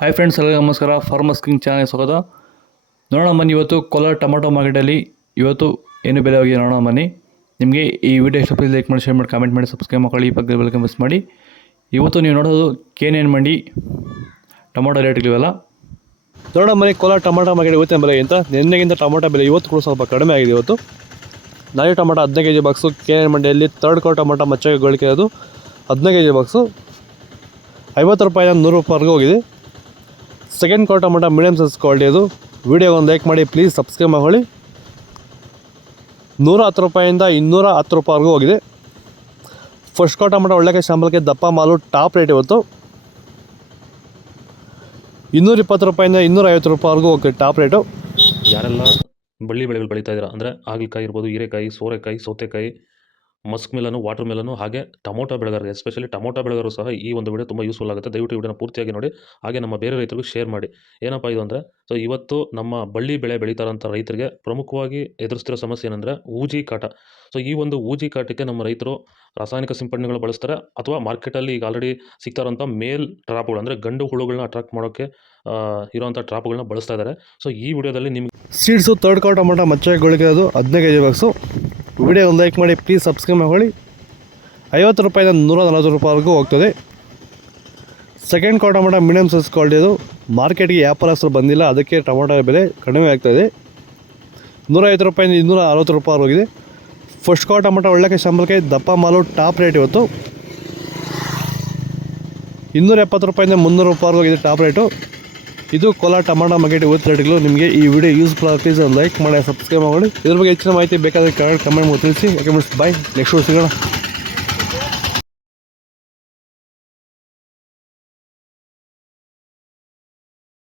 Hi friends, ಎಲ್ಲರಿಗೂ ನಮಸ್ಕಾರ. Farmers king channel ಸ್ವಾಗತ. ನೋಡೋಣ ಬನ್ನಿ, ಇವತ್ತು ಕೋಲಾರ ಟೊಮಾಟೊ ಮಾರ್ಕೆಟಲ್ಲಿ ಇವತ್ತು ಏನು ಬೆಲೆ ಹೋಗಿದೆ ನೋಡೋಣ ಬನ್ನಿ. ನಿಮಗೆ ಈ ವಿಡಿಯೋ ಇಷ್ಟ ಲೈಕ್ ಮಾಡಿ, ಶೇರ್ ಮಾಡಿ, ಕಾಮೆಂಟ್ ಮಾಡಿ, ಸಬ್ಸ್ಕ್ರೈಬ್ ಮಾಡಿ, ಈ ಪಕ್ಕದ ಬೆಲ್ ಮಿಸ್ ಮಾಡಿ. ಇವತ್ತು ನೀವು ನೋಡೋದು KNN ಮಂಡಿ ಟೊಮಾಟೊ ರೇಟ್ಗಳಿವೆಲ್ಲ ನೋಡೋಣ ಬನ್ನಿ. ಕೋಲಾರ ಟೊಮಾಟೊ ಮಾರ್ಕೆಟ್ ಇವತ್ತಿನ ಬೆಲೆಗಿಂತ ನಿನ್ನೆಗಿಂತ ಟೊಮಾಟೊ ಬೆಲೆ ಇವತ್ತು ಕೂಡ ಸ್ವಲ್ಪ ಕಡಿಮೆ ಆಗಿದೆ. ಇವತ್ತು ನಾಯಿ ಟೊಮಾಟೊ 15 kg ಬಾಕ್ಸು KNN ಮಂಡಿಯಲ್ಲಿ. ಥರ್ಡ್ ಕೋ ಟೊಮಾಟೊ ಮಚ್ಚಗೆ ಗಳಿಕೆ ಅದು 15 kg ಬಾಕ್ಸು 50 ರೂಪಾಯಿಂದ 100 ರೂಪಾಯಿವರೆಗೂ ಹೋಗಿದೆ. ಸೆಕೆಂಡ್ ಕೋ ಟೊಮಾಟೊ ಮೀಡಿಯಮ್ ಸೈಜ್ ಕ್ವಾಲಿಟಿ ಅದು. ವಿಡಿಯೋ ಒಂದು ಲೈಕ್ ಮಾಡಿ, ಪ್ಲೀಸ್ ಸಬ್ಸ್ಕ್ರೈಬ್ ಮಾಡಿ. 110 ರೂಪಾಯಿಂದ 210 ರೂಪಾಯಿವರೆಗೂ ಹೋಗಿದೆ. ಫಸ್ಟ್ ಕೋ ಟೊಮಾಟೊ ಒಳ್ಳೆಕೆ ಶಾಂಬಲ್ಗೆ ದಪ್ಪ ಮಾಲು ಟಾಪ್ ರೇಟ್ ಇವತ್ತು 220 ರೂಪಾಯಿಂದ 250 ರೂಪಾಯಿವರೆಗೂ ಹೋಗ್ತದೆ ಟಾಪ್ ರೇಟು. ಯಾರೆಲ್ಲ ಬಳ್ಳಿ ಬೆಳೆಗಳು ಬೆಳೀತಾ ಇದ್ದೀರಾ ಅಂದರೆ ಹಾಗಲಕಾಯಿ ಇರ್ಬೋದು, ಹೀರೆಕಾಯಿ, ಸೋರೆಕಾಯಿ, ಸೌತೆಕಾಯಿ, ಮಸ್ಕ್ ಮೆಲನು, ವಾಟರ್ ಮೆಲನು, ಹಾಗೆ ಟೊಮೊಟೊ ಬೆಳೆಗಾರರಿಗೆ, ಎಸ್ಪೆಷಲಿ ಟೊಮೊಟೊ ಬೆಳೆಗಾರರು ಸಹ ಈ ಒಂದು ವಿಡಿಯೋ ತುಂಬ ಯೂಸ್ಫುಲ್ ಆಗುತ್ತೆ. ದಯವಿಟ್ಟು ವಿಡಿಯೋನ ಪೂರ್ತಿಯಾಗಿ ನೋಡಿ, ಹಾಗೆ ನಮ್ಮ ಬೇರೆ ರೈತರಿಗೂ ಶೇರ್ ಮಾಡಿ. ಏನಪ್ಪ ಇದು ಅಂದರೆ, ಸೊ ಇವತ್ತು ನಮ್ಮ ಬಳ್ಳಿ ಬೆಳೆ ಬೆಳೀತಾರಂಥ ರೈತರಿಗೆ ಪ್ರಮುಖವಾಗಿ ಎದುರಿಸ್ತಿರೋ ಸಮಸ್ಯೆ ಏನಂದರೆ ಊಜಿ ಕಾಟ. ಸೊ ಈ ಒಂದು ಊಜಿ ಕಾಟಕ್ಕೆ ನಮ್ಮ ರೈತರು ರಾಸಾಯನಿಕ ಸಿಂಪಡಣೆಗಳು ಬಳಸ್ತಾರೆ, ಅಥವಾ ಮಾರ್ಕೆಟಲ್ಲಿ ಈಗ ಆಲ್ರೆಡಿ ಸಿಗ್ತಾರಂಥ ಮೇಲ್ ಟ್ರಾಪ್ಗಳು ಅಂದರೆ ಗಂಡು ಹುಳುಗಳನ್ನ ಅಟ್ರಾಕ್ಟ್ ಮಾಡೋಕ್ಕೆ ಇರೋವಂಥ ಟ್ರಾಪ್ಗಳನ್ನ ಬಳಸ್ತಾ ಇದ್ದಾರೆ. ಸೊ ಈ ವಿಡಿಯೋದಲ್ಲಿ ನಿಮಗೆ ಸೀಡ್ಸು ಥರ್ಡ್ ಕೋ ಟೊಮಾಟೊ ಮಚ್ಚಗೆ ಗಳಿಕೆ ಅದು 15 kg ಬಾಕ್ಸು. ವಿಡಿಯೋ ಒಂದು ಲೈಕ್ ಮಾಡಿ, ಪ್ಲೀಸ್ ಸಬ್ಸ್ಕ್ರೈಬ್ ಮಾಡಿ. 50 ರೂಪಾಯಿಂದ 140 ರೂಪಾಯಿವರೆಗೂ ಹೋಗ್ತದೆ. ಸೆಕೆಂಡ್ ಕೋ ಟೊಮಾಟೊ ಮೀಡಿಯಮ್ ಸೈಜ್ ಕ್ವಾಲಿಟಿ ಅದು. ಮಾರ್ಕೆಟ್ಗೆ ವ್ಯಾಪಾರಸ್ಥರು ಬಂದಿಲ್ಲ, ಅದಕ್ಕೆ ಟೊಮಾಟೊ ಬೆಲೆ ಕಡಿಮೆ ಆಗ್ತಾಯಿದೆ. 150 ರೂಪಾಯಿಂದ 260 ರೂಪಾಯಿ ಹೋಗಿದೆ. ಫಸ್ಟ್ ಕೋ ಟೊಮಾಟೊ ಒಳ್ಳೆಕೆ ಶಾಂಬಲ್ಗೆ ದಪ್ಪ ಮಾಲು ಟಾಪ್ ರೇಟ್ ಇವತ್ತು 270 ರೂಪಾಯಿಂದ 300 ರೂಪಾಯಿವರೆಗೂ ಹೋಗಿದೆ ಟಾಪ್ ರೇಟು. ಇದು ಕೋಲಾರ ಟೊಮಾಟೊ ಮಾರ್ಕೆಟ್ ಇವತ್ತು ರೇಟ್ಗಳು. ನಿಮಗೆ ಈ ವಿಡಿಯೋ ಯೂಸ್ಫುಲ್ ಆಗಿ ಪ್ಲೀಸ್ ಲೈಕ್ ಮಾಡಿ, ಸಬ್ಸ್ಕ್ರೈಬ್ ಮಾಡಿ. ಇದ್ರ ಬಗ್ಗೆ ಹೆಚ್ಚಿನ ಮಾಹಿತಿ ಬೇಕಾದರೆ ಕಮೆಂಟ್ ಮಾಡಿ ತಿಳಿಸಿ. ಓಕೆ ಫ್ರೆಂಡ್ಸ್, ಬಾಯ್. ನೆಕ್ಸ್ಟ್ ಸಿಗೋಣ.